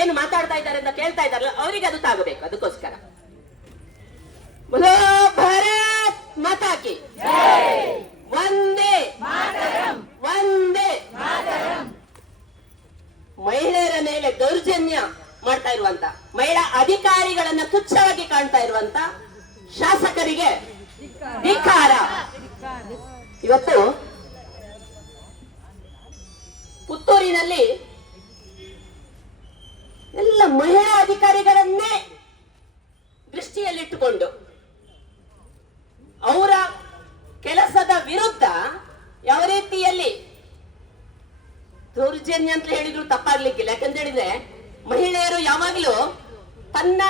ಏನು ಮಾತಾಡ್ತಾ ಇದ್ದಾರೆ ಅಂತ ಕೇಳ್ತಾ ಇದ್ದಾರಲ್ಲ ಅವರಿಗೆ ಅದು ತಾಗಬೇಕು. ಅದಕ್ಕೋಸ್ಕರ ಬೋಲೋ ಭಾರತ್ ಮಾತಾ ಕಿ ವಂದೇ ವಂದೇ. ಮಹಿಳೆಯರ ಮೇಲೆ ದೌರ್ಜನ್ಯ ಮಾಡ್ತಾ ಇರುವಂತ, ಮಹಿಳಾ ಅಧಿಕಾರಿಗಳನ್ನ ತುಚ್ಛವಾಗಿ ಕಾಣ್ತಾ ಇರುವಂತ ಶಾಸಕರಿಗೆ ಧಿಕ್ಕಾರ. ಇವತ್ತು ಪುತ್ತೂರಿನಲ್ಲಿ ಎಲ್ಲ ಮಹಿಳಾ ಅಧಿಕಾರಿಗಳನ್ನೇ ದೃಷ್ಟಿಯಲ್ಲಿಟ್ಟುಕೊಂಡು ಅವರ ಕೆಲಸದ ವಿರುದ್ಧ ಯಾವ ರೀತಿಯಲ್ಲಿ ದೌರ್ಜನ್ಯ ಅಂತ ಹೇಳಿದ್ರು ತಪ್ಪಾಗ್ಲಿಕ್ಕಿಲ್ಲ. ಯಾಕಂತ ಹೇಳಿದ್ರೆ ಮಹಿಳೆಯರು ಯಾವಾಗಲೂ ತನ್ನ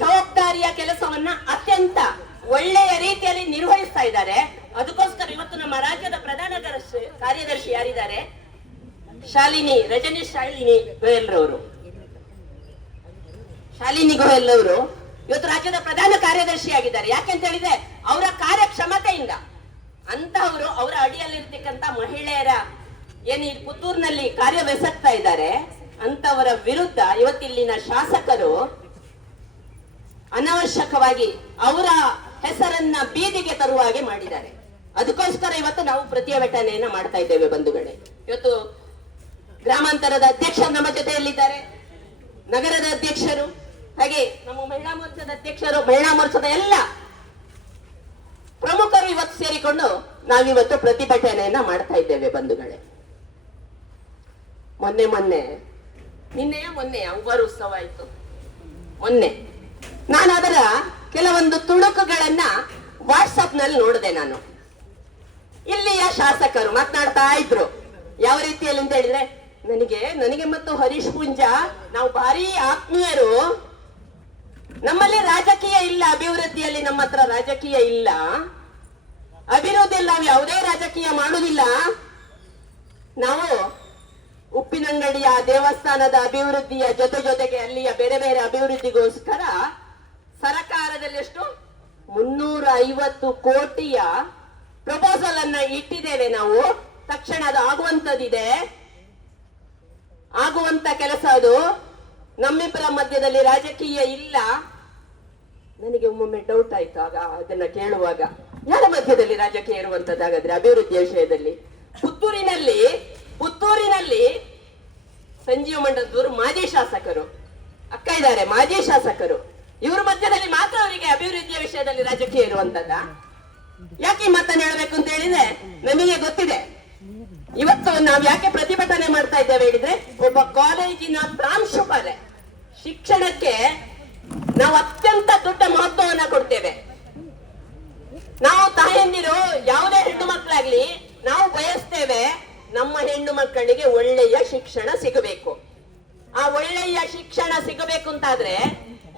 ಜವಾಬ್ದಾರಿಯ ಕೆಲಸವನ್ನ ಅತ್ಯಂತ ಒಳ್ಳೆಯ ರೀತಿಯಲ್ಲಿ ನಿರ್ವಹಿಸ್ತಾ ಇದ್ದಾರೆ. ಅದಕ್ಕೋಸ್ಕರ ಇವತ್ತು ನಮ್ಮ ರಾಜ್ಯದ ಪ್ರಧಾನ ಕಾರ್ಯದರ್ಶಿ ಯಾರಿದ್ದಾರೆ, ರಜನೀಶ್ ಶಾಲಿನಿ ಗೋಯಲ್ ರವರು, ಇವತ್ತು ರಾಜ್ಯದ ಪ್ರಧಾನ ಕಾರ್ಯದರ್ಶಿ ಆಗಿದ್ದಾರೆ. ಯಾಕೆಂತ ಹೇಳಿದ್ರೆ ಅವರ ಕಾರ್ಯಕ್ಷಮತೆಯಿಂದ ಅಂತಹವರು, ಅವರ ಅಡಿಯಲ್ಲಿರ್ತಕ್ಕಂಥ ಮಹಿಳೆಯರ ಏನು ಈ ಪುತ್ತೂರಿನಲ್ಲಿ ಕಾರ್ಯವೆಸಗ್ತಾ ಇದ್ದಾರೆ ಅಂತವರ ವಿರುದ್ಧ ಇವತ್ತಿಲ್ಲಿನ ಶಾಸಕರು ಅನವಶ್ಯಕವಾಗಿ ಅವರ ಹೆಸರನ್ನ ಬೀದಿಗೆ ತರುವ ಹಾಗೆ ಮಾಡಿದ್ದಾರೆ. ಅದಕ್ಕೋಸ್ಕರ ಇವತ್ತು ನಾವು ಪ್ರತಿಭಟನೆಯನ್ನ ಮಾಡ್ತಾ ಇದ್ದೇವೆ ಬಂಧುಗಳೇ. ಇವತ್ತು ಗ್ರಾಮಾಂತರದ ಅಧ್ಯಕ್ಷರು ನಮ್ಮ ಜೊತೆಯಲ್ಲಿದ್ದಾರೆ, ನಗರದ ಅಧ್ಯಕ್ಷರು, ಹಾಗೆ ನಮ್ಮ ಮಹಿಳಾ ಮೋರ್ಚಾದ ಅಧ್ಯಕ್ಷರು, ಮಹಿಳಾ ಮೋರ್ಚಾದ ಎಲ್ಲ ಪ್ರಮುಖರು ಇವತ್ತು ಸೇರಿಕೊಂಡು ನಾವಿವತ್ತು ಪ್ರತಿಭಟನೆಯನ್ನ ಮಾಡ್ತಾ ಇದ್ದೇವೆ ಬಂಧುಗಳೇ. ನಿನ್ನೆಯ ಉಬರ್ ಉತ್ಸವ ಆಯ್ತು. ಮೊನ್ನೆ ನಾನು ಅದರ ಕೆಲವೊಂದು ತುಣುಕುಗಳನ್ನ ವಾಟ್ಸಪ್ ನಲ್ಲಿ ನೋಡಿದೆ. ನಾನು ಇಲ್ಲಿಯ ಶಾಸಕರು ಮಾತನಾಡ್ತಾ ಇದ್ರು ಯಾವ ರೀತಿಯಲ್ಲಿ ಅಂತ ಹೇಳಿದ್ರೆ, ನನಗೆ ಮತ್ತು ಹರೀಶ್ ಪುಂಜಾ ನಾವು ಭಾರಿ ಆತ್ಮೀಯರು, ನಮ್ಮಲ್ಲಿ ರಾಜಕೀಯ ಇಲ್ಲ, ಅಭಿವೃದ್ಧಿಯಲ್ಲಿ ನಮ್ಮ ಹತ್ರ ರಾಜಕೀಯ ಇಲ್ಲ, ಅಭಿವೃದ್ಧಿಯಲ್ಲಿ ನಾವು ಯಾವುದೇ ರಾಜಕೀಯ ಮಾಡುವುದಿಲ್ಲ, ನಾವು ಉಪ್ಪಿನಂಗಡಿಯ ದೇವಸ್ಥಾನದ ಅಭಿವೃದ್ಧಿಯ ಜೊತೆಗೆ ಅಲ್ಲಿಯ ಬೇರೆ ಬೇರೆ ಅಭಿವೃದ್ಧಿಗೋಸ್ಕರ ಸರಕಾರದಲ್ಲಿ ಎಷ್ಟು 350 ಕೋಟಿಯ ಪ್ರಪೋಸಲ್ ಅನ್ನ ಇಟ್ಟಿದ್ದೇವೆ. ನಾವು ತಕ್ಷಣ ಅದು ಆಗುವಂತದಿದೆ, ಆಗುವಂತ ಕೆಲಸ ಅದು. ನಮ್ಮಿಬ್ಬರ ಮಧ್ಯದಲ್ಲಿ ರಾಜಕೀಯ ಇಲ್ಲ. ನನಗೆ ಒಮ್ಮೊಮ್ಮೆ ಡೌಟ್ ಆಯ್ತು ಆಗ ಅದನ್ನ ಕೇಳುವಾಗ, ಯಾರ ಮಧ್ಯದಲ್ಲಿ ರಾಜಕೀಯ ಇರುವಂತದ್ದಾಗಾದ್ರೆ ಅಭಿವೃದ್ಧಿಯ ವಿಷಯದಲ್ಲಿ? ಪುತ್ತೂರಿನಲ್ಲಿ ಸಂಜೀವ ಮಂಡಲದವರು ಮಾಜಿ ಶಾಸಕರು, ಅಕ್ಕ ಇದ್ದಾರೆ ಮಾಜಿ ಶಾಸಕರು, ಇವ್ರ ಮಧ್ಯದಲ್ಲಿ ಮಾತ್ರ ಅವರಿಗೆ ಅಭಿವೃದ್ಧಿಯ ವಿಷಯದಲ್ಲಿ ರಾಜಕೀಯ ಇರುವಂತದ್ದ? ಯಾಕೆ ಈ ಮಾತನ್ನು ಹೇಳಬೇಕು ಅಂತ ಹೇಳಿದ್ರೆ, ನಮಗೆ ಗೊತ್ತಿದೆ ಇವತ್ತು ನಾವು ಯಾಕೆ ಪ್ರತಿಭಟನೆ ಮಾಡ್ತಾ ಇದ್ದೇವೆ ಹೇಳಿದ್ರೆ, ಒಬ್ಬ ಕಾಲೇಜಿನ ಪ್ರಾಂಶುಪಾಲೆ ಶಿಕ್ಷಣಕ್ಕೆ ನಾವು ಅತ್ಯಂತ ದೊಡ್ಡ ಮಹತ್ವವನ್ನ ಕೊಡ್ತೇವೆ. ನಾವು ತಾಯಂದಿರು ಯಾವುದೇ ಹೆಣ್ಣು ಮಕ್ಕಳಾಗ್ಲಿ ನಾವು ಬಯಸ್ತೇವೆ ನಮ್ಮ ಹೆಣ್ಣು ಮಕ್ಕಳಿಗೆ ಒಳ್ಳೆಯ ಶಿಕ್ಷಣ ಸಿಗಬೇಕು. ಆ ಒಳ್ಳೆಯ ಶಿಕ್ಷಣ ಸಿಗಬೇಕು ಅಂತಾದ್ರೆ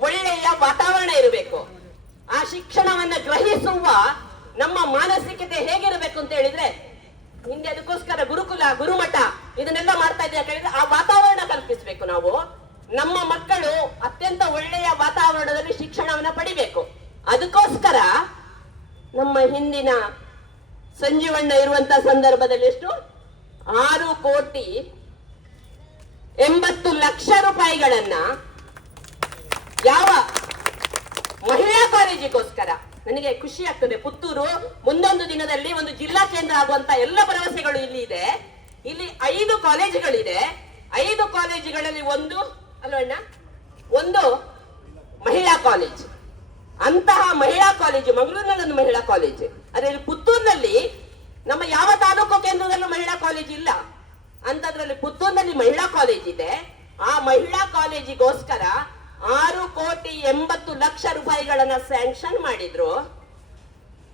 ಒಳ್ಳೆಯ ವಾತಾವರಣ ಇರಬೇಕು. ಆ ಶಿಕ್ಷಣವನ್ನ ಗ್ರಹಿಸುವ ನಮ್ಮ ಮಾನಸಿಕತೆ ಹೇಗಿರಬೇಕು ಅಂತ ಹೇಳಿದ್ರೆ, ಹಿಂದೆ ಅದಕ್ಕೋಸ್ಕರ ಗುರುಕುಲ, ಗುರುಮಠ ಇದನ್ನೆಲ್ಲ ಮಾಡ್ತಾ ಇದ್ದೇವೆ ಹೇಳಿದ್ರೆ ಆ ವಾತಾವರಣ ಕಲ್ಪಿಸಬೇಕು. ನಾವು ನಮ್ಮ ಮಕ್ಕಳು ಅತ್ಯಂತ ಒಳ್ಳೆಯ ವಾತಾವರಣದಲ್ಲಿ ಶಿಕ್ಷಣವನ್ನ ಪಡಿಬೇಕು. ಅದಕ್ಕೋಸ್ಕರ ನಮ್ಮ ಹಿಂದಿನ ಸಂಜೀವಣ್ಣ ಇರುವಂತ ಸಂದರ್ಭದಲ್ಲಿ ಎಷ್ಟು 6,80,00,000 ರೂಪಾಯಿಗಳನ್ನ ಯಾವ ಮಹಿಳಾ ಕಾಲೇಜಿಗೋಸ್ಕರ. ನನಗೆ ಖುಷಿ ಆಗ್ತದೆ, ಪುತ್ತೂರು ಮುಂದೊಂದು ದಿನದಲ್ಲಿ ಒಂದು ಜಿಲ್ಲಾ ಕೇಂದ್ರ ಆಗುವಂತ ಎಲ್ಲ ಭರವಸೆಗಳು ಇಲ್ಲಿ ಇದೆ. ಇಲ್ಲಿ 5 ಕಾಲೇಜುಗಳಿದೆ. 5 ಕಾಲೇಜುಗಳಲ್ಲಿ ಒಂದು ಮಹಿಳಾ ಕಾಲೇಜ್. ಅಂತಹ ಮಹಿಳಾ ಕಾಲೇಜು ಮಂಗಳೂರಿನಲ್ಲಿ ಒಂದು ಮಹಿಳಾ ಕಾಲೇಜ್, ಅದರಲ್ಲಿ ಪುತ್ತೂರಿನಲ್ಲಿ ನಮ್ಮ ಯಾವ ತಾಲೂಕು ಕೇಂದ್ರದಲ್ಲೂ ಮಹಿಳಾ ಕಾಲೇಜ್ ಇಲ್ಲ. ಅಂತದ್ರಲ್ಲಿ ಪುತ್ತೂರಿನಲ್ಲಿ ಮಹಿಳಾ ಕಾಲೇಜ್ ಇದೆ. ಆ ಮಹಿಳಾ ಕಾಲೇಜಿಗೋಸ್ಕರ 6,80,00,000 ರೂಪಾಯಿಗಳನ್ನ ಸ್ಯಾಂಕ್ಷನ್ ಮಾಡಿದ್ರು.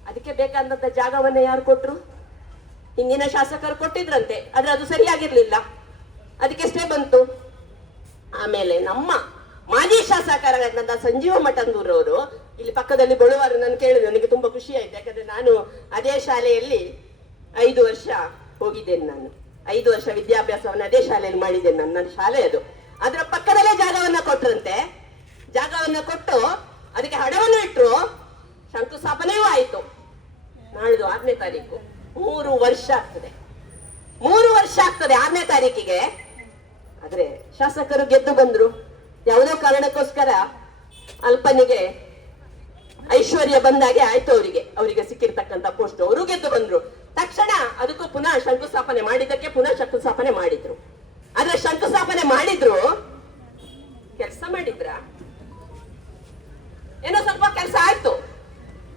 ಅದಕ್ಕೆ ಬೇಕಾದಂತ ಜಾಗವನ್ನ ಯಾರು ಕೊಟ್ರು? ಹಿಂದಿನ ಶಾಸಕರು ಕೊಟ್ಟಿದ್ರಂತೆ, ಆದ್ರೆ ಅದು ಸರಿಯಾಗಿರ್ಲಿಲ್ಲ, ಅದಕ್ಕೆಷ್ಟೇ ಬಂತು. ಆಮೇಲೆ ನಮ್ಮ ಮಾಜಿ ಶಾಸಕರಾದಂತಹ ಸಂಜೀವ ಮಠಂದೂರವರು ಇಲ್ಲಿ ಪಕ್ಕದಲ್ಲಿ ಬಳುವಾರು ನಾನು ಕೇಳಿದೆ, ನನಗೆ ತುಂಬಾ ಖುಷಿ ಆಯ್ತು. ಯಾಕಂದ್ರೆ ನಾನು ಅದೇ ಶಾಲೆಯಲ್ಲಿ 5 ವರ್ಷ ಹೋಗಿದ್ದೇನೆ. ನಾನು 5 ವರ್ಷ ವಿದ್ಯಾಭ್ಯಾಸವನ್ನು ಅದೇ ಶಾಲೆಯಲ್ಲಿ ಮಾಡಿದ್ದೇನೆ. ನನ್ನ ಶಾಲೆ ಅದು. ಅದರ ಪಕ್ಕದಲ್ಲೇ ಜಾಗವನ್ನ ಕೊಟ್ರಂತೆ. ಜಾಗವನ್ನ ಕೊಟ್ಟು ಅದಕ್ಕೆ ಹಣವನ್ನು ಇಟ್ಟರು, ಶಂಕುಸ್ಥಾಪನೆಯೂ ಆಯಿತು. ನಾಳಿದ್ದು 6ನೇ ತಾರೀಕು 3 ವರ್ಷ ಆಗ್ತದೆ. 3 ವರ್ಷ ಆಗ್ತದೆ 6ನೇ ತಾರೀಕಿಗೆ. ಆದ್ರೆ ಶಾಸಕರು ಗೆದ್ದು ಬಂದ್ರು. ಯಾವುದೋ ಕಾರಣಕ್ಕೋಸ್ಕರ ಅಲ್ಪನಿಗೆ ಐಶ್ವರ್ಯ ಬಂದಾಗೆ ಆಯ್ತು, ಅವರಿಗೆ ಸಿಕ್ಕಿರ್ತಕ್ಕಂಥ ಪೋಸ್ಟ್ ಅವರು ಗೆದ್ದು ಬಂದ್ರು. ತಕ್ಷಣ ಅದಕ್ಕೂ ಪುನಃ ಶಂಕುಸ್ಥಾಪನೆ ಮಾಡಿದ್ದಕ್ಕೆ ಪುನಃ ಶಂಕುಸ್ಥಾಪನೆ ಮಾಡಿದ್ರು. ಆದ್ರೆ ಶಂಕುಸ್ಥಾಪನೆ ಮಾಡಿದ್ರು, ಕೆಲಸ ಮಾಡಿದ್ರ ಏನೋ ಸ್ವಲ್ಪ ಕೆಲಸ ಆಯ್ತು.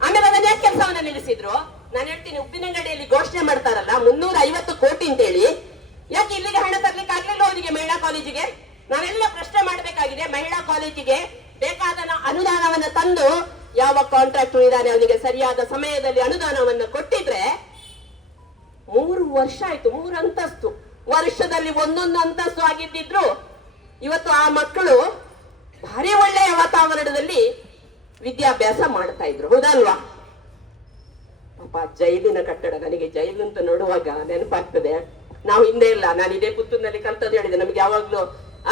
ಆಮೇಲೆ ಅದನ್ನ ಯಾಕೆ ಕೆಲಸವನ್ನ ನಿಲ್ಲಿಸಿದ್ರು? ನಾನು ಹೇಳ್ತೀನಿ, ಉಪ್ಪಿನಂಗಡಿಯಲ್ಲಿ ಘೋಷಣೆ ಮಾಡ್ತಾರಲ್ಲ 350 ಕೋಟಿ ಅಂತೇಳಿ, ಯಾಕೆ ಇಲ್ಲಿಗೆ ಹಣ ತರ್ಲಿಕ್ಕೆ ಆಗ್ಲಿಲ್ಲ ಅವರಿಗೆ? ಮಹಿಳಾ ಕಾಲೇಜಿಗೆ ನಾವೆಲ್ಲ ಪ್ರಶ್ನೆ ಮಾಡಬೇಕಾಗಿದೆ. ಮಹಿಳಾ ಕಾಲೇಜಿಗೆ ಬೇಕಾದ ಅನುದಾನವನ್ನ ತಂದು ಯಾವ ಕಾಂಟ್ರಾಕ್ಟರ್ ಇದ್ದಾನೆ ಅವನಿಗೆ ಸರಿಯಾದ ಸಮಯದಲ್ಲಿ ಅನುದಾನವನ್ನ ಕೊಟ್ಟಿದ್ರೆ 3 ವರ್ಷ ಆಯ್ತು. 3 ಅಂತಸ್ತು, ವರ್ಷದಲ್ಲಿ ಒಂದೊಂದು ಅಂತಸ್ತು ಆಗಿದ್ದಿದ್ರು ಇವತ್ತು ಆ ಮಕ್ಕಳು ಭಾರಿ ಒಳ್ಳೆಯ ವಾತಾವರಣದಲ್ಲಿ ವಿದ್ಯಾಭ್ಯಾಸ ಮಾಡ್ತಾ ಇದ್ರು, ಹೌದಲ್ವಾ? ಪಾಪ ಜೈಲಿನ ಕಟ್ಟಡ, ನನಗೆ ಜೈಲು ಅಂತ ನೋಡುವಾಗ ನೆನಪಾಗ್ತದೆ. ನಾವು ಹಿಂದೆ ಇಲ್ಲ, ನಾನು ಇದೇ ಪುತ್ತೂರಿನಲ್ಲಿ ಕಲ್ತದ್ದು ಹೇಳಿದೆ, ನಮ್ಗೆ ಯಾವಾಗ್ಲೂ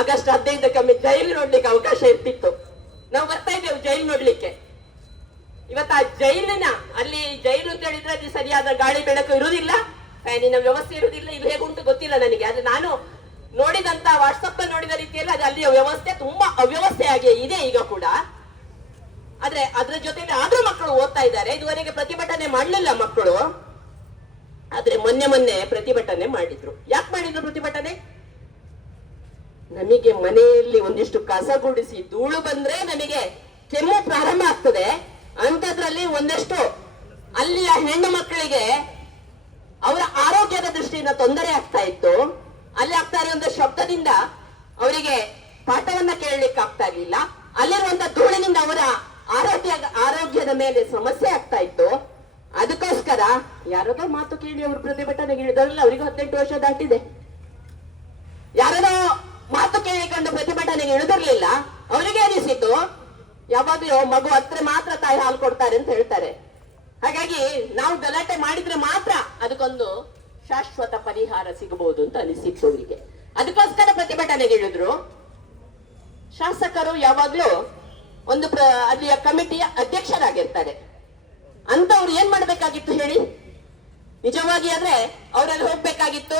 ಆಗಸ್ಟ್ 15 ಜೈಲು ನೋಡ್ಲಿಕ್ಕೆ ಅವಕಾಶ ಇರ್ತಿತ್ತು. ನಾವು ಬರ್ತಾ ಇದ್ದೇವೆ ಜೈಲು ನೋಡ್ಲಿಕ್ಕೆ. ಇವತ್ತು ಆ ಜೈಲಿನ ಅಲ್ಲಿ ಜೈಲು ಅಂತ ಹೇಳಿದ್ರೆ ಅಲ್ಲಿ ಸರಿಯಾದ ಗಾಳಿ ಬೆಳಕು ಇರುವುದಿಲ್ಲ, ಫ್ಯಾನಿನ ವ್ಯವಸ್ಥೆ ಇರುವುದಿಲ್ಲ. ಇಲ್ಲಿ ಹೇಗುಂಟು ಗೊತ್ತಿಲ್ಲ ನನಗೆ, ಆದ್ರೆ ನಾನು ನೋಡಿದಂತ ವಾಟ್ಸಪ್ ನೋಡಿದ ರೀತಿಯಲ್ಲಿ ಅದು ಅಲ್ಲಿಯ ವ್ಯವಸ್ಥೆ ತುಂಬಾ ಅವ್ಯವಸ್ಥೆಯಾಗಿ ಇದೆ ಈಗ ಕೂಡ. ಆದ್ರೆ ಅದ್ರ ಜೊತೆಲಿ ಆದ್ರೂ ಮಕ್ಕಳು ಓದ್ತಾ ಇದ್ದಾರೆ. ಇದುವರೆಗೆ ಪ್ರತಿಭಟನೆ ಮಾಡಲಿಲ್ಲ ಮಕ್ಕಳು, ಆದ್ರೆ ಮೊನ್ನೆ ಪ್ರತಿಭಟನೆ ಮಾಡಿದ್ರು. ಯಾಕೆ ಮಾಡಿದ್ರು ಪ್ರತಿಭಟನೆ? ನಮಗೆ ಮನೆಯಲ್ಲಿ ಒಂದಿಷ್ಟು ಕಸ ಗುಡಿಸಿ ಧೂಳು ಬಂದ್ರೆ ನಮಗೆ ಕೆಮ್ಮು ಪ್ರಾರಂಭ ಆಗ್ತದೆ. ಅಂತದ್ರಲ್ಲಿ ಒಂದಷ್ಟು ಅಲ್ಲಿಯ ಹೆಣ್ಣು ಮಕ್ಕಳಿಗೆ ಅವರ ಆರೋಗ್ಯದ ದೃಷ್ಟಿಯಿಂದ ತೊಂದರೆ ಆಗ್ತಾ ಇತ್ತು. ಅಲ್ಲಿ ಆಗ್ತಾ ಇರುವಂತ ಶಬ್ದದಿಂದ ಅವರಿಗೆ ಪಾಠವನ್ನ ಕೇಳಲಿಕ್ಕೆ ಆಗ್ತಾ ಇರ್ಲಿಲ್ಲ. ಅಲ್ಲಿರುವಂತ ಧೂಳಿನಿಂದ ಅವರ ಆರೋಗ್ಯದ ಮೇಲೆ ಸಮಸ್ಯೆ ಆಗ್ತಾ ಇತ್ತು. ಅದಕ್ಕೋಸ್ಕರ ಯಾರದೋ ಮಾತು ಕೇಳಿ ಅವರು ಪ್ರತಿಭಟನೆಗೆ ಇಳಿದರಲ್ಲ, ಅವರಿಗೆ 18 ವರ್ಷ ದಾಟಿದೆ. ಯಾರದೋ ಮಾತು ಕೇಳಿಕೊಂಡು ಪ್ರತಿಭಟನೆಗೆ ಇಳಿದಿರ್ಲಿಲ್ಲ. ಅವರಿಗೆ ಅನಿಸಿತು ಯಾವಾಗ್ಲೂ ಮಗು ಹತ್ರ ಮಾತ್ರ ತಾಯಿ ಹಾಲು ಕೊಡ್ತಾರೆ ಅಂತ ಹೇಳ್ತಾರೆ. ಹಾಗಾಗಿ ನಾವು ಗಲಾಟೆ ಮಾಡಿದ್ರೆ ಮಾತ್ರ ಅದಕ್ಕೊಂದು ಶಾಶ್ವತ ಪರಿಹಾರ ಸಿಗಬಹುದು ಅಂತ ಅನಿಸಿತ್ತು ಅವರಿಗೆ. ಅದಕ್ಕೋಸ್ಕರ ಪ್ರತಿಭಟನೆಗೆ ಇಳಿದ್ರು. ಶಾಸಕರು ಯಾವಾಗ್ಲೂ ಒಂದು ಅಲ್ಲಿಯ ಕಮಿಟಿಯ ಅಧ್ಯಕ್ಷರಾಗಿರ್ತಾರೆ. ಅಂತವ್ರು ಏನ್ ಮಾಡ್ಬೇಕಾಗಿತ್ತು ಹೇಳಿ? ನಿಜವಾಗಿ ಆದ್ರೆ ಅವರಲ್ಲಿ ಹೋಗ್ಬೇಕಾಗಿತ್ತು,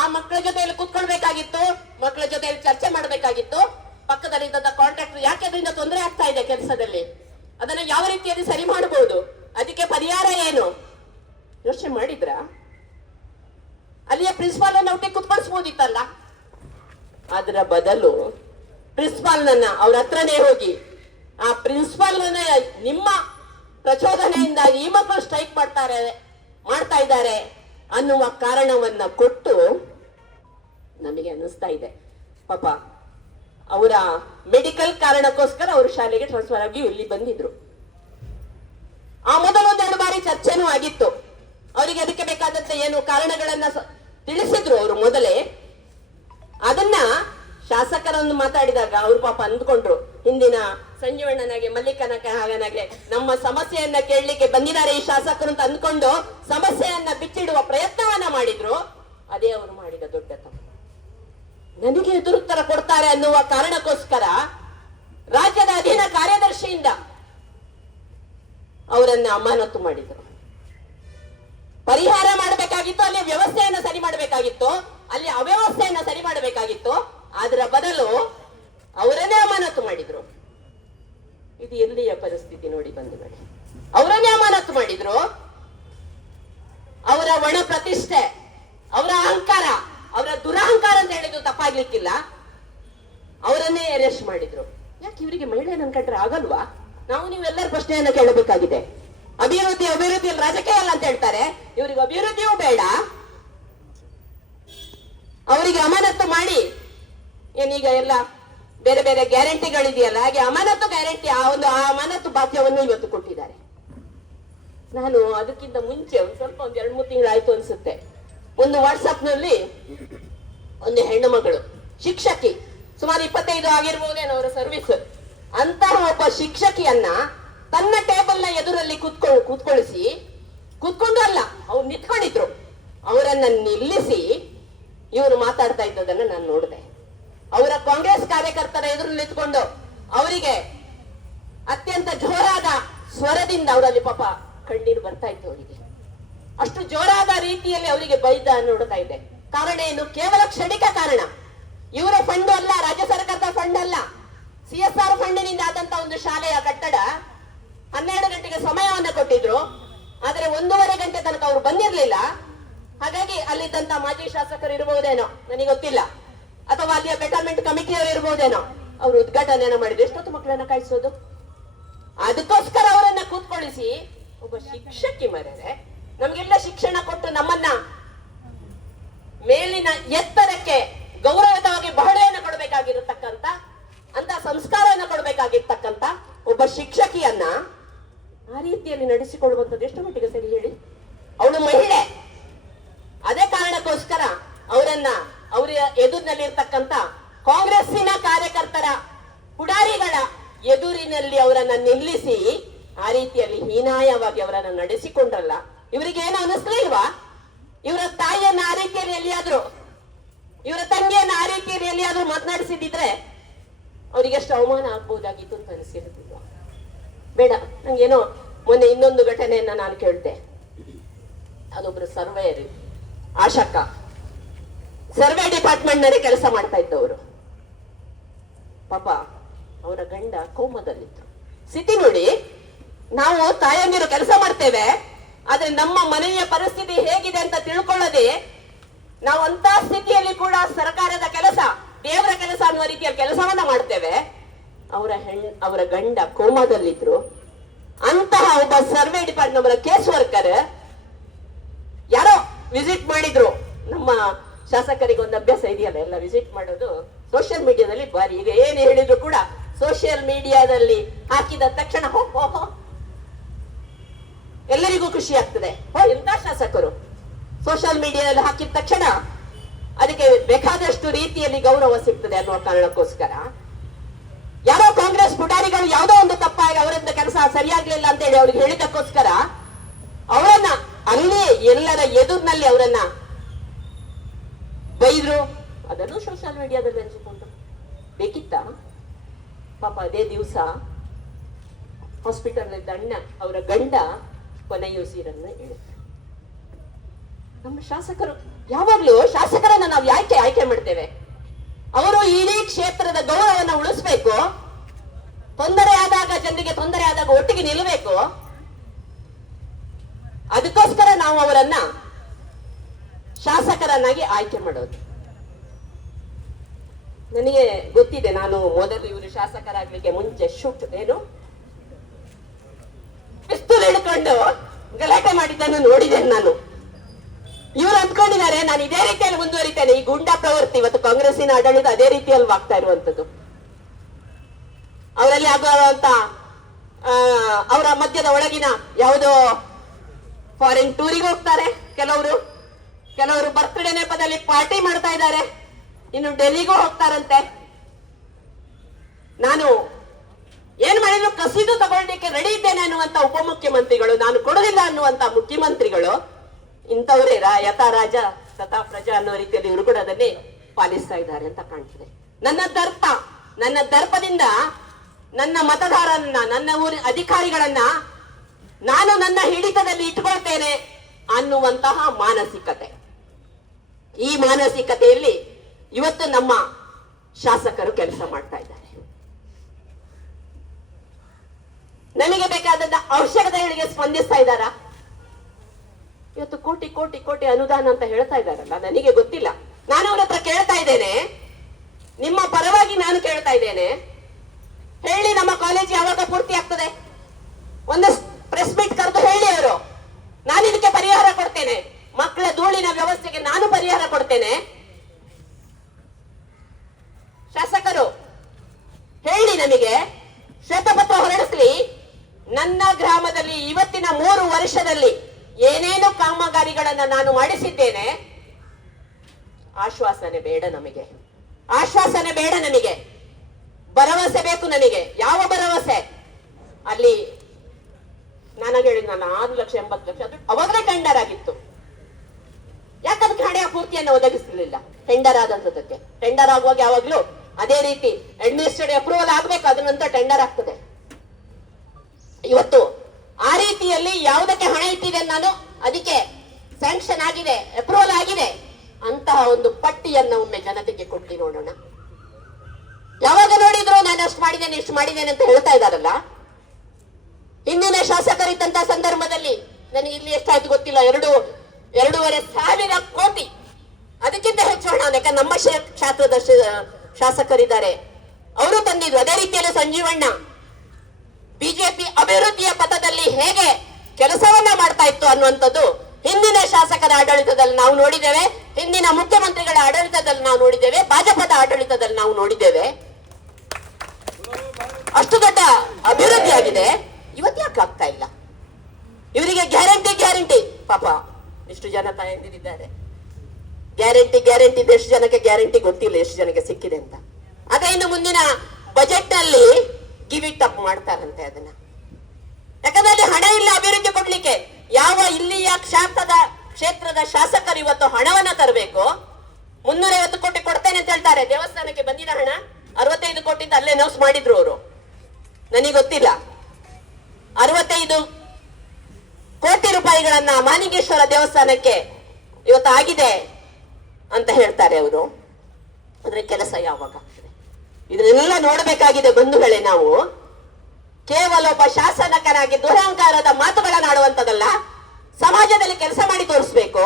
ಆ ಮಕ್ಕಳ ಜೊತೆಯಲ್ಲಿ ಕೂತ್ಕೊಳ್ಬೇಕಾಗಿತ್ತು, ಮಕ್ಕಳ ಜೊತೆಯಲ್ಲಿ ಚರ್ಚೆ ಮಾಡ್ಬೇಕಾಗಿತ್ತು. ಪಕ್ಕದಲ್ಲಿ ಇದ್ದ ಕಾಂಟ್ರಾಕ್ಟರ್ ಯಾಕೆ ಅದರಿಂದ ತೊಂದರೆ ಆಗ್ತಾ ಇದೆ ಕೆಲಸದಲ್ಲಿ, ಅದನ್ನ ಯಾವ ರೀತಿಯಲ್ಲಿ ಸರಿ ಮಾಡಬಹುದು, ಅದಕ್ಕೆ ಪರಿಹಾರ ಏನು ಯೋಚನೆ ಮಾಡಿದ್ರ? ಅಲ್ಲಿಯ ಪ್ರಿನ್ಸಿಪಾಲ್ ಅನ್ನ ಒಟ್ಟಿಗೆ ಕುತ್ಕೊಳಿಸಬಹುದಿತ್ತಲ್ಲ. ಅದರ ಬದಲು ಪ್ರಿನ್ಸಿಪಾಲ್ ನನ್ನ ಅವ್ರ ಹತ್ರನೇ ಹೋಗಿ ಆ ಪ್ರಿನ್ಸಿಪಾಲ್ ನಿಮ್ಮ ಪ್ರಚೋದನೆಯಿಂದ ಈ ಮಕ್ಕಳು ಸ್ಟ್ರೈಕ್ ಮಾಡ್ತಾ ಇದ್ದಾರೆ ಅನ್ನುವ ಕಾರಣವನ್ನ ಕೊಟ್ಟು ನಮಗೆ ಅನ್ನಿಸ್ತಾ ಇದೆ ಪಾಪ ಅವರ ಮೆಡಿಕಲ್ ಕಾರಣಕ್ಕೋಸ್ಕರ ಅವರು ಶಾಲೆಗೆ ಟ್ರಾನ್ಸ್ಫರ್ ಆಗಿ ಇಲ್ಲಿ ಬಂದಿದ್ರು. ಆ ಮೊದಲೊಂದೆರಡು ಬಾರಿ ಚರ್ಚೆನೂ ಆಗಿತ್ತು. ಅವರಿಗೆ ಅದಕ್ಕೆ ಬೇಕಾದಂತ ಏನು ಕಾರಣಗಳನ್ನ ತಿಳಿಸಿದ್ರು ಅವರು ಮೊದಲೇ. ಅದನ್ನ ಶಾಸಕರನ್ನು ಮಾತಾಡಿದಾಗ ಅವರು ಪಾಪ ಅಂದ್ಕೊಂಡ್ರು, ಹಿಂದಿನ ಸಂಜೀವಣ್ಣನಾಗೆ ಮಲ್ಲಿಕನಗೆ ನಮ್ಮ ಸಮಸ್ಯೆಯನ್ನ ಕೇಳಲಿಕ್ಕೆ ಬಂದಿದ್ದಾರೆ ಈ ಶಾಸಕರು ಅಂತ ಅಂದ್ಕೊಂಡು ಸಮಸ್ಯೆಯನ್ನ ಬಿಚ್ಚಿಡುವ ಪ್ರಯತ್ನವನ್ನ ಮಾಡಿದ್ರು. ಅದೇ ಅವರು ಮಾಡಿದ ದೊಡ್ಡ ತಪ್ಪು. ನನಗೆ ಎದುರುತ್ತರ ಕೊಡ್ತಾರೆ ಅನ್ನುವ ಕಾರಣಕ್ಕೋಸ್ಕರ ರಾಜ್ಯದ ಅಧೀನ ಕಾರ್ಯದರ್ಶಿಯಿಂದ ಅವರನ್ನ ಅಮಾನತು ಮಾಡಿದ್ರು. ಪರಿಹಾರ ಮಾಡಬೇಕಾಗಿತ್ತು, ಅಲ್ಲಿ ವ್ಯವಸ್ಥೆಯನ್ನ ಸರಿ ಮಾಡಬೇಕಾಗಿತ್ತು, ಅಲ್ಲಿ ಅವ್ಯವಸ್ಥೆಯನ್ನ ಸರಿ ಮಾಡಬೇಕಾಗಿತ್ತು. ಅದರ ಬದಲು ಅವರನ್ನೇ ಅಮಾನತು ಮಾಡಿದ್ರು. ಇದು ಎಲ್ಲಿಯ ಪರಿಸ್ಥಿತಿ ನೋಡಿ ಬಂಧುಗಳೇ. ಅವರನ್ನೇ ಅಮಾನತು ಮಾಡಿದ್ರು. ಅವರ ಒಣ ಪ್ರತಿಷ್ಠೆ, ಅವರ ಅಹಂಕಾರ, ಅವರ ದುರಹಂಕಾರ ಅಂತ ಹೇಳಿದ್ರು ತಪ್ಪಾಗ್ಲಿಕ್ಕಿಲ್ಲ. ಅವರನ್ನೇ ಅರೆಸ್ಟ್ ಮಾಡಿದ್ರು. ಯಾಕೆ ಇವರಿಗೆ ಮಹಿಳೆಯನ್ನು ಕಂಡ್ರೆ ಆಗಲ್ವಾ? ನಾವು ನೀವೆಲ್ಲರ ಪ್ರಶ್ನೆಯನ್ನ ಕೇಳಬೇಕಾಗಿದೆ. ಅಭಿವೃದ್ಧಿಯಲ್ಲಿ ರಾಜಕೀಯ ಅಲ್ಲ ಅಂತ ಹೇಳ್ತಾರೆ. ಇವರಿಗೆ ಅಭಿವೃದ್ಧಿಯೂ ಬೇಡ. ಅವರಿಗೆ ಅಮಾನತು ಮಾಡಿ ಏನೀಗ ಎಲ್ಲ ಬೇರೆ ಬೇರೆ ಗ್ಯಾರಂಟಿಗಳಿದೆಯಲ್ಲ, ಹಾಗೆ ಅಮಾನತು ಗ್ಯಾರಂಟಿ ಆ ಅಮಾನತು ಬಾಕ್ಯವನ್ನು ಇವತ್ತು ಕೊಟ್ಟಿದ್ದಾರೆ. ನಾನು ಅದಕ್ಕಿಂತ ಮುಂಚೆ ಸ್ವಲ್ಪ 2-3 ತಿಂಗಳಾಯ್ತು ಅನ್ಸುತ್ತೆ, ಒಂದು ವಾಟ್ಸಪ್ ನಲ್ಲಿ ಒಂದು ಹೆಣ್ಣು ಮಗಳು ಶಿಕ್ಷಕಿ, ಸುಮಾರು 25 ಆಗಿರ್ಬೋದೇನೋ ಅವರ ಸರ್ವಿಸ್, ಅಂತಹ ಒಬ್ಬ ಶಿಕ್ಷಕಿಯನ್ನ ತನ್ನ ಟೇಬಲ್ ನ ಎದುರಲ್ಲಿ ಕೂತ್ಕೊಂಡು ಅಲ್ಲ, ಅವ್ರು ನಿಂತ್ಕೊಂಡಿದ್ರು. ಅವರನ್ನ ನಿಲ್ಲಿಸಿ ಇವರು ಮಾತಾಡ್ತಾ ಇದ್ದದನ್ನ ನಾನು ನೋಡಿದೆ. ಅವರ ಕಾಂಗ್ರೆಸ್ ಕಾರ್ಯಕರ್ತರ ಎದುರು ನಿಂತ್ಕೊಂಡು ಅವರಿಗೆ ಅತ್ಯಂತ ಜೋರಾದ ಸ್ವರದಿಂದ ಅವರಲ್ಲಿ ಪಾಪ ಕಣ್ಣೀರು ಬರ್ತಾ ಇತ್ತು. ಅವರಿಗೆ ಅಷ್ಟು ಜೋರಾದ ರೀತಿಯಲ್ಲಿ ಅವರಿಗೆ ಬೈದ ನೋಡ್ತಾ ಇದೆ. ಕಾರಣ ಏನು? ಕೇವಲ ಕ್ಷಣಿಕ ಕಾರಣ. ಇವರ ಫಂಡ್ ಅಲ್ಲ, ರಾಜ್ಯ ಸರ್ಕಾರದ ಫಂಡ್ ಅಲ್ಲ, CSR ಫಂಡಿನಿಂದ ಆದಂತ ಒಂದು ಶಾಲೆಯ ಕಟ್ಟಡ 12 ಗಂಟೆಗೆ ಸಮಯವನ್ನು ಕೊಟ್ಟಿದ್ರು, ಆದ್ರೆ 1:30 ಗಂಟೆ ತನಕ ಅವರು ಬಂದಿರ್ಲಿಲ್ಲ. ಹಾಗಾಗಿ ಅಲ್ಲಿದ್ದಂತ ಮಾಜಿ ಶಾಸಕರು ಇರಬಹುದೇನೋ, ನನಗೆ ಗೊತ್ತಿಲ್ಲ, ಅಥವಾ ಅಲ್ಲಿಯ ಬೆಟರ್ಮೆಂಟ್ ಕಮಿಟಿಯವರು ಇರಬಹುದೇನೋ, ಅವರು ಉದ್ಘಾಟನೆಯನ್ನ ಮಾಡಿದ್ರು. ಎಷ್ಟೊತ್ತು ಮಕ್ಕಳನ್ನ ಕಾಯಿಸೋದು? ಅದಕ್ಕೋಸ್ಕರ ಅವರನ್ನ ಕೂತ್ಕೊಳ್ಳಿಸಿ ಒಬ್ಬ ಶಿಕ್ಷಕಿ ಮರೆರೆ ನಮ್ಗೆಲ್ಲ ಶಿಕ್ಷಣ ಕೊಟ್ಟು ನಮ್ಮನ್ನ ಮೇಲಿನ ಎತ್ತರಕ್ಕೆ ಗೌರವಯುತವಾಗಿ ಬಹಳೆಯನ್ನು ಕೊಡಬೇಕಾಗಿರತಕ್ಕಂತ ಅಂತ ಸಂಸ್ಕಾರವನ್ನು ಕೊಡಬೇಕಾಗಿರ್ತಕ್ಕಂತ ಒಬ್ಬ ಶಿಕ್ಷಕಿಯನ್ನ ಆ ರೀತಿಯಲ್ಲಿ ನಡೆಸಿಕೊಳ್ಳುವಂಥದ್ದು ಎಷ್ಟು ಮಟ್ಟಿಗೆ ಸರಿ ಹೇಳಿ? ಅವಳು ಮಹಿಳೆ. ಅದೇ ಕಾರಣಕ್ಕೋಸ್ಕರ ಅವರನ್ನ ಅವರ ಎದುರಿನಲ್ಲಿರ್ತಕ್ಕಂಥ ಕಾಂಗ್ರೆಸ್ಸಿನ ಕಾರ್ಯಕರ್ತರ ಪುಡಾರಿಗಳ ಎದುರಿನಲ್ಲಿ ಅವರನ್ನ ನಿಲ್ಲಿಸಿ ಆ ರೀತಿಯಲ್ಲಿ ಹೀನಾಯವಾಗಿ ಅವರನ್ನ ನಡೆಸಿಕೊಂಡ್ರಲ್ಲ, ಇವರಿಗೆ ಏನು ಅನಿಸ್ಲಿಲ್ವಾ? ಇವರ ತಾಯಿಯನ್ನ ಆ ರೀತಿಯಲ್ಲಿ ಎಲ್ಲಿಯಾದ್ರೂ, ಇವರ ತಂಗಿಯನ್ನ ಆ ರೀತಿಯಲ್ಲಿ ಎಲ್ಲಿಯಾದ್ರೂ ಮಾತನಾಡಿಸಿದ್ರೆ ಅವರಿಗೆ ಎಷ್ಟು ಅವಮಾನ ಆಗ್ಬಹುದಾಗಿತ್ತು ಅಂತ ಅನಿಸಿರುತ್ತಿಲ್ವಾ? ಬೇಡ, ನಂಗೇನೋ ಮೊನ್ನೆ ಇನ್ನೊಂದು ಘಟನೆಯನ್ನ ನಾನು ಕೇಳ್ತೆ. ಅದೊಬ್ರು ಸರ್ವೇಯರ್, ಆಶಕ್ಕ, ಸರ್ವೆ ಡಿಪಾರ್ಟ್ಮೆಂಟ್ ನಲ್ಲಿ ಕೆಲಸ ಮಾಡ್ತಾ ಇದ್ದವರು. ಪಾಪ ಅವರ ಗಂಡ ಕೋಮದಲ್ಲಿತ್ತು. ಸ್ಥಿತಿ ನೋಡಿ, ನಾವು ತಾಯಂದಿರು ಕೆಲಸ ಮಾಡ್ತೇವೆ, ಆದ್ರೆ ನಮ್ಮ ಮನೆಯ ಪರಿಸ್ಥಿತಿ ಹೇಗಿದೆ ಅಂತ ತಿಳ್ಕೊಳ್ಳದೆ ನಾವು ಅಂತ ಸ್ಥಿತಿಯಲ್ಲಿ ಕೂಡ ಸರ್ಕಾರದ ಕೆಲಸ, ದೇವರ ಕೆಲಸ ಅನ್ನುವ ರೀತಿಯ ಕೆಲಸವನ್ನ ಮಾಡ್ತೇವೆ. ಅವರ ಗಂಡ ಕೋಮಾದಲ್ಲಿದ್ರು. ಅಂತಹ ಒಬ್ಬ ಸರ್ವೆ ಡಿಪಾರ್ಟ್ಮೆಂಟ್ ಕೇಸ್ ವರ್ಕರ್ ಯಾರೋ ವಿಸಿಟ್ ಮಾಡಿದ್ರು. ನಮ್ಮ ಶಾಸಕರಿಗೆ ಒಂದು ಅಭ್ಯಾಸ ಇದೆಯಲ್ಲ, ಎಲ್ಲ ವಿಸಿಟ್ ಮಾಡೋದು ಸೋಷಿಯಲ್ ಮೀಡಿಯಾದಲ್ಲಿ ಬಾರಿ. ಈಗ ಏನ್ ಹೇಳಿದ್ರು ಕೂಡ ಸೋಷಿಯಲ್ ಮೀಡಿಯಾದಲ್ಲಿ ಹಾಕಿದ ತಕ್ಷಣ ಹೋ ಎಲ್ಲರಿಗೂ ಖುಷಿ ಆಗ್ತದೆ. ಇಂಥ ಶಾಸಕರು ಸೋಷಿಯಲ್ ಮೀಡಿಯಾದಲ್ಲಿ ಹಾಕಿದ ತಕ್ಷಣ ಅದಕ್ಕೆ ಬೇಕಾದಷ್ಟು ರೀತಿಯಲ್ಲಿ ಗೌರವ ಸಿಗ್ತದೆ ಅನ್ನುವ ಕಾರಣಕ್ಕೋಸ್ಕರ ಯಾರೋ ಕಾಂಗ್ರೆಸ್ ಪುಟಾರಿಗಳು ಯಾವುದೋ ಒಂದು ತಪ್ಪಾಗಿ ಅವರಿಂದ ಕೆಲಸ ಸರಿಯಾಗ್ಲಿಲ್ಲ ಅಂತ ಹೇಳಿ ಅವ್ರಿಗೆ ಹೇಳಿದಕ್ಕೋಸ್ಕರ ಅವರನ್ನ ಅಲ್ಲಿ ಎಲ್ಲರ ಎದುರಿನಲ್ಲಿ ಅವರನ್ನ ಬೈದ್ರು. ಅದನ್ನು ಸೋಷಿಯಲ್ ಮೀಡಿಯಾದಲ್ಲಿ ಹಂಚಿಕೊಂಡು ಬೇಕಿತ್ತ? ಪಾಪ ಅದೇ ದಿವಸ ಹಾಸ್ಪಿಟಲ್ ಅಣ್ಣ ಅವರ ಗಂಡ ಕೊನೆಯುಸಿರನ್ನ ಹೇಳಿದ್ರು. ನಮ್ಮ ಶಾಸಕರು ಯಾವಾಗ್ಲೂ ಶಾಸಕರನ್ನ ನಾವು ಆಯ್ಕೆ ಮಾಡ್ತೇವೆ. ಅವರು ಇಡೀ ಕ್ಷೇತ್ರದ ಗೌರವವನ್ನು ಉಳಿಸ್ಬೇಕು. ತೊಂದರೆ ಆದಾಗ, ಜನರಿಗೆ ತೊಂದರೆ ಆದಾಗ ಒಟ್ಟಿಗೆ ನಿಲ್ಲಬೇಕು. ಅದಕ್ಕೋಸ್ಕರ ನಾವು ಅವರನ್ನ ಶಾಸಕರನ್ನಾಗಿ ಆಯ್ಕೆ ಮಾಡೋದು. ನನಗೆ ಗೊತ್ತಿದೆ, ನಾನು ಮೊದಲು ಇವರು ಶಾಸಕರಾಗ್ಲಿಕ್ಕೆ ಮುಂಚೆ ಏನು ಪಿಸ್ತೂಲ್ ಹಿಡ್ಕೊಂಡು ಗಲಾಟೆ ಮಾಡಿದ್ದನ್ನು ನೋಡಿದ್ದೇನೆ ನಾನು. ಇವರು ಅಂದ್ಕೊಂಡಿದ್ದಾರೆ ನಾನು ಇದೇ ರೀತಿಯಲ್ಲಿ ಮುಂದುವರಿತೇನೆ. ಈ ಗುಂಡಾ ಪ್ರವೃತ್ತಿ ಇವತ್ತು ಕಾಂಗ್ರೆಸ್ಸಿನ ಆಡಳಿತ ಅದೇ ರೀತಿಯಲ್ಲಿ ಆಗ್ತಾ ಇರುವಂತದ್ದು. ಅವರಲ್ಲಿ ಆಗುವಂತ ಅವರ ಮಧ್ಯದ ಒಳಗಿನ ಯಾವುದೋ ಫಾರಿನ್ ಟೂರಿಗೆ ಹೋಗ್ತಾರೆ ಕೆಲವರು ಬರ್ತ್ಡೇ ನೆಪದಲ್ಲಿ ಪಾರ್ಟಿ ಮಾಡ್ತಾ ಇದ್ದಾರೆ, ಇನ್ನು ಡೆಲ್ಲಿಗೂ ಹೋಗ್ತಾರಂತೆ. ನಾನು ಏನ್ ಮಾಡಿದ್ರು ಕಸಿದು ತಗೊಳ್ಳಿಕ್ಕೆ ರೆಡಿ ಇದ್ದೇನೆ ಅನ್ನುವಂತ ಉಪಮುಖ್ಯಮಂತ್ರಿಗಳು, ನಾನು ಕೊಡೋದಿಲ್ಲ ಅನ್ನುವಂತ ಮುಖ್ಯಮಂತ್ರಿಗಳು, ಇಂಥವರೇ ಯಥಾ ರಾಜ ತಥಾ ಪ್ರಜಾ ಅನ್ನೋ ರೀತಿಯಲ್ಲಿ ಇವರು ಕೂಡ ಅದನ್ನೇ ಪಾಲಿಸ್ತಾ ಇದ್ದಾರೆ ಅಂತ ಕಾಣ್ತದೆ. ನನ್ನ ದರ್ಪದಿಂದ ನನ್ನ ಮತದಾರರನ್ನ, ನನ್ನ ಊರಿನ ಅಧಿಕಾರಿಗಳನ್ನ ನಾನು ನನ್ನ ಹಿಡಿತದಲ್ಲಿ ಇಟ್ಕೊಳ್ತೇನೆ ಅನ್ನುವಂತಹ ಮಾನಸಿಕತೆ. ಈ ಮಾನಸಿಕತೆಯಲ್ಲಿ ಇವತ್ತು ನಮ್ಮ ಶಾಸಕರು ಕೆಲಸ ಮಾಡ್ತಾ ಇದ್ದಾರೆ. ನನಗೆ ಬೇಕಾದಂತ ಅವಶ್ಯಕತೆಗಳಿಗೆ ಸ್ಪಂದಿಸ್ತಾ ಇದ್ದಾರಾ? ಇವತ್ತು ಕೋಟಿ ಕೋಟಿ ಕೋಟಿ ಅನುದಾನ ಅಂತ ಹೇಳ್ತಾ ಇದ್ದಾರಲ್ಲ, ನನಗೆ ಗೊತ್ತಿಲ್ಲ. ನಾನು ಅವ್ರ ಹತ್ರ ಕೇಳ್ತಾ ಇದ್ದೇನೆ, ನಿಮ್ಮ ಪರವಾಗಿ ನಾನು ಕೇಳ್ತಾ ಇದ್ದೇನೆ, ಹೇಳಿ ನಮ್ಮ ಕಾಲೇಜ್ ಯಾವಾಗ ಪೂರ್ತಿ ಆಗ್ತದೆ? ಒಂದು ಪ್ರೆಸ್ ಮೀಟ್ ಕರೆದು ಹೇಳಿ ಅವರು, ನಾನು ಇದಕ್ಕೆ ಪರಿಹಾರ ಕೊಡ್ತೇನೆ, ಮಕ್ಕಳ ಧೂಳಿನ ವ್ಯವಸ್ಥೆಗೆ ನಾನು ಪರಿಹಾರ ಕೊಡ್ತೇನೆ. ಶಾಸಕರು ಹೇಳಿ, ನಮಗೆ ಶ್ವೇತಪತ್ರ ಹೊರಡಿಸ್ಲಿ. ನನ್ನ ಗ್ರಾಮದಲ್ಲಿ ಇವತ್ತಿನ 3 ವರ್ಷದಲ್ಲಿ ಏನೇನು ಕಾಮಗಾರಿಗಳನ್ನ ನಾನು ಮಾಡಿಸಿದ್ದೇನೆ. ಆಶ್ವಾಸನೆ ಬೇಡ ನಮಗೆ, ಆಶ್ವಾಸನೆ ಬೇಡ ನನಗೆ, ಭರವಸೆ ಬೇಕು ನನಗೆ. ಯಾವ ಭರವಸೆ? ಅಲ್ಲಿ ನನಗೆ ಹೇಳಿದ 4,80,00,000 ಅದು ಅವಾಗಲೇ ಟೆಂಡರ್ ಆಗಿತ್ತು. ಯಾಕಂದ್ರೆ ಹಣೆಯ ಪೂರ್ತಿಯನ್ನು ಒದಗಿಸಲಿಲ್ಲ ಟೆಂಡರ್ ಆದಂತದಕ್ಕೆ. ಟೆಂಡರ್ ಆಗುವಾಗ ಯಾವಾಗ್ಲೂ ಅದೇ ರೀತಿ ಅಡ್ಮಿನಿಸ್ಟ್ರೇಟಿವ್ ಅಪ್ರೂವಲ್ ಆಗ್ಬೇಕು, ಅದ ನಂತರ ಟೆಂಡರ್ ಆಗ್ತದೆ. ಇವತ್ತು ಆ ರೀತಿಯಲ್ಲಿ ಯಾವುದಕ್ಕೆ ಹಣ ಇಟ್ಟಿದೆ ನಾನು, ಅದಕ್ಕೆ ಸ್ಯಾಂಕ್ಷನ್ ಆಗಿದೆ, ಅಪ್ರೂವಲ್ ಆಗಿದೆ ಅಂತಹ ಒಂದು ಪಟ್ಟಿಯನ್ನು ಒಮ್ಮೆ ಜನತೆಗೆ ಕೊಟ್ಟು ನೋಡೋಣ. ಯಾವಾಗ ನೋಡಿದ್ರು ನಾನು ಅಷ್ಟು ಮಾಡಿದ್ದೇನೆ ಇಷ್ಟು ಮಾಡಿದ್ದೇನೆ ಅಂತ ಹೇಳ್ತಾ ಇದ್ದಾರಲ್ಲ. ಹಿಂದಿನ ಶಾಸಕರಿದ್ದಂತ ಸಂದರ್ಭದಲ್ಲಿ ನನಗೆ ಇಲ್ಲಿ ಎಷ್ಟಾಯ್ತು ಗೊತ್ತಿಲ್ಲ, 2.5 ಸಾವಿರ ಕೋಟಿ, ಅದಕ್ಕಿಂತ ಹೆಚ್ಚು ಹಣ. ಯಾಕಂದ್ರೆ ನಮ್ಮ ಕ್ಷೇತ್ರದ ಶಾಸಕರಿದ್ದಾರೆ, ಅವರು ತಂದಿದ್ರು. ಅದೇ ರೀತಿಯಲ್ಲಿ ಸಂಜೀವಣ್ಣ ಬಿಜೆಪಿ ಅಭಿವೃದ್ಧಿಯ ಪಥದಲ್ಲಿ ಹೇಗೆ ಕೆಲಸವನ್ನ ಮಾಡ್ತಾ ಇತ್ತು ಅನ್ನುವಂಥದ್ದು ಹಿಂದಿನ ಶಾಸಕರ ಆಡಳಿತದಲ್ಲಿ ನಾವು ನೋಡಿದ್ದೇವೆ, ಹಿಂದಿನ ಮುಖ್ಯಮಂತ್ರಿಗಳ ಆಡಳಿತದಲ್ಲಿ ನಾವು ನೋಡಿದ್ದೇವೆ, ಭಾಜಪದ ಆಡಳಿತದಲ್ಲಿ ನಾವು ನೋಡಿದ್ದೇವೆ. ಅಷ್ಟು ದೊಡ್ಡ ಅಭಿವೃದ್ಧಿ ಆಗಿದೆ. ಇವತ್ತು ಯಾಕೆ ಆಗ್ತಾ ಇಲ್ಲ? ಇವರಿಗೆ ಗ್ಯಾರಂಟಿ ಪಾಪ ಎಷ್ಟು ಜನ ತಾಯಂದಿರಿದ್ದಾರೆ. ಗ್ಯಾರಂಟಿ ಎಷ್ಟು ಜನಕ್ಕೆ ಗ್ಯಾರಂಟಿ ಗೊತ್ತಿಲ್ಲ, ಎಷ್ಟು ಜನಕ್ಕೆ ಸಿಕ್ಕಿದೆ ಅಂತ. ಆದ್ರೆ ಇನ್ನು ಮುಂದಿನ ಬಜೆಟ್ ನಲ್ಲಿ ಗಿವ್ ಇಟ್ ಅಪ್ ಮಾಡ್ತಾರಂತೆ ಅದನ್ನ. ಯಾಕಂದ್ರೆ ಅಲ್ಲಿ ಹಣ ಇಲ್ಲ ಅಭಿವೃದ್ಧಿ ಕೊಡ್ಲಿಕ್ಕೆ. ಯಾವ ಇಲ್ಲಿಯ ಕ್ಷೇತ್ರದ ಶಾಸಕರು ಇವತ್ತು ಹಣವನ್ನ ತರಬೇಕು. 350 ಕೋಟಿ ಕೊಡ್ತೇನೆ ಅಂತ ಹೇಳ್ತಾರೆ. ದೇವಸ್ಥಾನಕ್ಕೆ ಬಂದಿದ ಹಣ 65 ಕೋಟಿ ಅಂತ ಅಲ್ಲೇ ಅನೌನ್ಸ್ ಮಾಡಿದ್ರು ಅವರು, ನನಗೆ ಗೊತ್ತಿಲ್ಲ. 65 ಕೋಟಿ ರೂಪಾಯಿಗಳನ್ನ ಮಾನಿಂಗೇಶ್ವರ ದೇವಸ್ಥಾನಕ್ಕೆ ಇವತ್ತು ಆಗಿದೆ ಅಂತ ಹೇಳ್ತಾರೆ ಅವರು. ಆದ್ರೆ ಕೆಲಸ ಯಾವಾಗ ಆಗ್ತದೆ? ಇದನ್ನೆಲ್ಲ ನೋಡಬೇಕಾಗಿದೆ ಬಂಧುಗಳೇ. ನಾವು ಕೇವಲ ಒಬ್ಬ ಶಾಸಕನಾಗಿ ದುರಹಂಕಾರದ ಮಾತುಗಳನ್ನಾಡುವಂತದಲ್ಲ, ಸಮಾಜದಲ್ಲಿ ಕೆಲಸ ಮಾಡಿ ತೋರಿಸ್ಬೇಕು.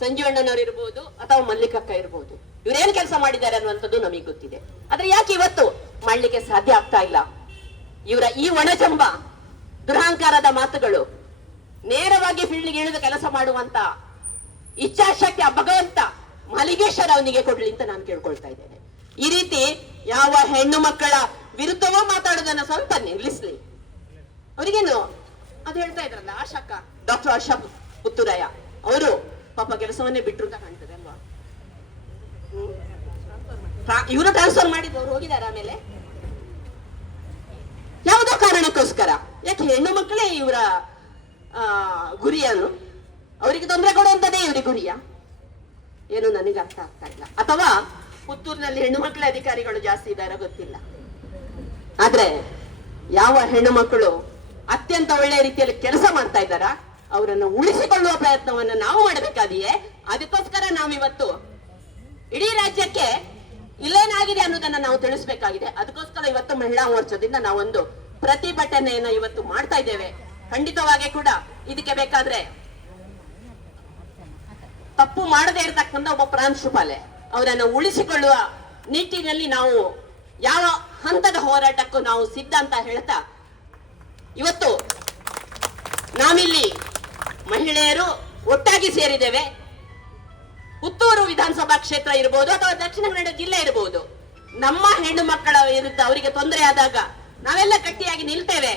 ಸಂಜೀವಣ್ಣನವರು ಇರ್ಬೋದು ಅಥವಾ ಮಲ್ಲಿಕಕ್ಕ ಇರ್ಬೋದು, ಇವ್ರೇನ್ ಕೆಲಸ ಮಾಡಿದ್ದಾರೆ ಅನ್ನುವಂಥದ್ದು ನಮಗೆ ಗೊತ್ತಿದೆ. ಆದ್ರೆ ಯಾಕೆ ಇವತ್ತು ಮಾಡ್ಲಿಕ್ಕೆ ಸಾಧ್ಯ ಆಗ್ತಾ ಇಲ್ಲ? ಇವರ ಈ ಒಣಜಂಬ ದುರಹಂಕಾರದ ಮಾತುಗಳು ನೇರವಾಗಿ ಫೀಲ್ಡ್ಗೆ ಇಳಿದು ಕೆಲಸ ಮಾಡುವಂತ ಇಚ್ಛಾಶಕ್ತಿ ಆ ಭಗವಂತ ಮಲ್ಲಿಗೇಶ್ವರ ಅವನಿಗೆ ಕೊಡ್ಲಿ ಅಂತ ನಾನು ಕೇಳ್ಕೊಳ್ತಾ ಇದ್ದೇನೆ. ಈ ರೀತಿ ಯಾವ ಹೆಣ್ಣು ಮಕ್ಕಳ ವಿರುದ್ಧವೂ ಮಾತಾಡೋದನ್ನ ಸ್ವಲ್ಪ ನಿಲ್ಲಿಸ್ಲಿ. ಅವರಿಗೇನು ಅದು ಹೇಳ್ತಾ ಇದ್ರಲ್ಲ ಆಶಾಕ ಡಾಕ್ಟರ್ ಆಶಾ ಪುತ್ತೂರಯ್ಯ, ಅವರು ಪಾಪ ಕೆಲಸವನ್ನೇ ಬಿಟ್ರು ಅಂತ ಕಾಣ್ತದೆ ಅಲ್ವಾ? ಇವರು ಟ್ರಾನ್ಸ್ಫರ್ ಮಾಡಿದ್ರು, ಅವ್ರು ಹೋಗಿದ್ದಾರೆ. ಆಮೇಲೆ ಯಾವುದೋ ಕಾರಣಕ್ಕೋಸ್ಕರ, ಯಾಕೆ ಹೆಣ್ಣು ಮಕ್ಕಳೇ ಇವರ ಗುರಿಯನು? ಅವರಿಗೆ ತೊಂದರೆ ಕೊಡುವಂತದೇ ಇವರಿಗೆ ಗುರಿಯ ಏನು ನನಗೆ ಅರ್ಥ ಆಗ್ತಾ ಇಲ್ಲ. ಅಥವಾ ಪುತ್ತೂರಿನಲ್ಲಿ ಹೆಣ್ಣು ಮಕ್ಕಳ ಅಧಿಕಾರಿಗಳು ಜಾಸ್ತಿ ಇದ್ದಾರೆ ಗೊತ್ತಿಲ್ಲ. ಆದ್ರೆ ಯಾವ ಹೆಣ್ಣು ಮಕ್ಕಳು ಅತ್ಯಂತ ಒಳ್ಳೆಯ ರೀತಿಯಲ್ಲಿ ಕೆಲಸ ಮಾಡ್ತಾ ಇದ್ದಾರ ಅವರನ್ನು ಉಳಿಸಿಕೊಳ್ಳುವ ಪ್ರಯತ್ನವನ್ನು ನಾವು ಮಾಡಬೇಕಾದೆಯೇ. ಅದಕ್ಕೋಸ್ಕರ ನಾವಿವತ್ತು ಇಡೀ ರಾಜ್ಯಕ್ಕೆ ಇಲ್ಲೇನಾಗಿದೆ ಅನ್ನೋದನ್ನ ನಾವು ತಿಳಿಸಬೇಕಾಗಿದೆ. ಅದಕ್ಕೋಸ್ಕರ ಇವತ್ತು ಮಹಿಳಾ ಮೋರ್ಚಾದಿಂದ ನಾವೊಂದು ಪ್ರತಿಭಟನೆಯನ್ನ ಇವತ್ತು ಮಾಡ್ತಾ ಇದ್ದೇವೆ. ಖಂಡಿತವಾಗಿ ಕೂಡ ಇದಕ್ಕೆ ಬೇಕಾದ್ರೆ ತಪ್ಪು ಮಾಡದೇ ಇರತಕ್ಕಂಥ ಒಬ್ಬ ಪ್ರಾಂಶುಪಾಲೆ ಅವರನ್ನು ಉಳಿಸಿಕೊಳ್ಳುವ ನಿಟ್ಟಿನಲ್ಲಿ ನಾವು ಯಾವ ಹಂತದ ಹೋರಾಟಕ್ಕೂ ನಾವು ಸಿದ್ಧ ಅಂತ ಹೇಳ್ತಾ, ಇವತ್ತು ನಾವಿಲ್ಲಿ ಮಹಿಳೆಯರು ಒಟ್ಟಾಗಿ ಸೇರಿದ್ದೇವೆ. ಪುತ್ತೂರು ವಿಧಾನಸಭಾ ಕ್ಷೇತ್ರ ಇರಬಹುದು ಅಥವಾ ದಕ್ಷಿಣ ಕನ್ನಡ ಜಿಲ್ಲೆ ಇರಬಹುದು, ನಮ್ಮ ಹೆಣ್ಣು ಮಕ್ಕಳ ವಿರುದ್ಧ ಅವರಿಗೆ ತೊಂದರೆ ಆದಾಗ ನಾವೆಲ್ಲ ಗಟ್ಟಿಯಾಗಿ ನಿಲ್ತೇವೆ.